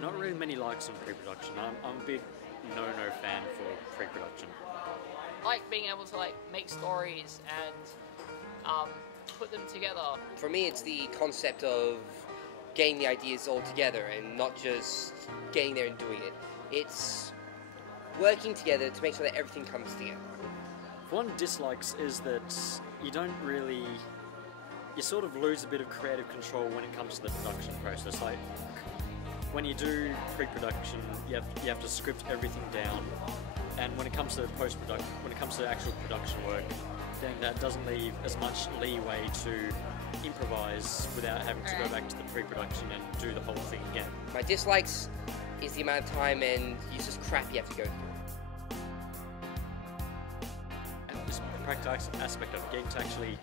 Not really many likes on pre-production. I'm a big no fan for pre-production. I like being able to make stories and put them together. For me, it's the concept of getting the ideas all together and not just getting there and doing it. It's working together to make sure that everything comes together. One dislikes is that you sort of lose a bit of creative control when it comes to the production process. Like when you do pre-production, you have to script everything down, and when it comes to post-production, when it comes to actual production work, then that doesn't leave as much leeway to improvise without having to go back to the pre-production and do the whole thing again. My dislikes is the amount of time and useless crap you have to go through. And this practical aspect of getting to actually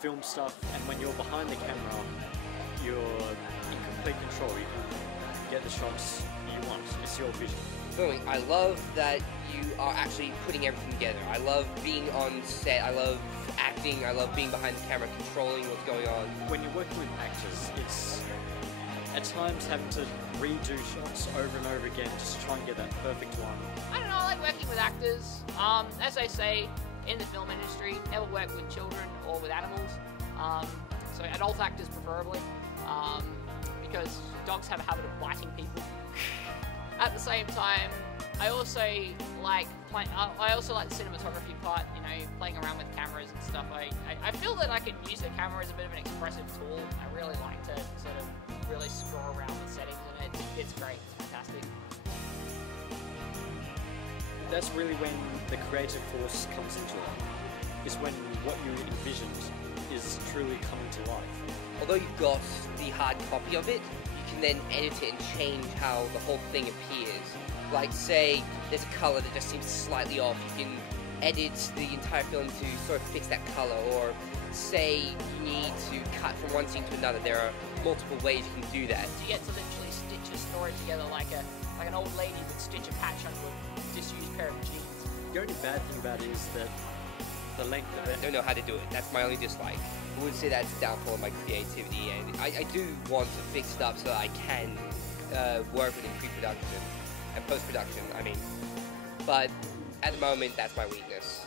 film stuff, and when you're behind the camera, you're in complete control. You can get the shots you want. It's your vision. Filming, I love that you are actually putting everything together. I love being on set. I love acting. I love being behind the camera, controlling what's going on. When you're working with actors, it's at times having to redo shots over and over again just to try and get that perfect one. I don't know, I like working with actors. As they say in the film industry, never work with children or with animals. So adult actors preferably, because dogs have a habit of biting people. At the same time, I also like the cinematography part. You know, playing around with cameras and stuff. I feel that I can use the camera as a bit of an expressive tool. I really like to sort of really scroll around with settings, and it's great. It's fantastic. That's really when the creative force comes into it. Is when what you envisioned is truly coming to life. Although you've got the hard copy of it, you can then edit it and change how the whole thing appears. Like, say, there's a colour that just seems slightly off, you can edit the entire film to sort of fix that colour, or say you need to cut from one scene to another. There are multiple ways you can do that. You get to literally stitch a story together like an old lady would stitch a patch onto a disused pair of jeans. The only bad thing about it is that the length of it. I don't know how to do it. That's my only dislike. I would say that's a downfall of my creativity, and I do want to fix it up so that I can work with it in pre-production and post-production, I mean. But at the moment, that's my weakness.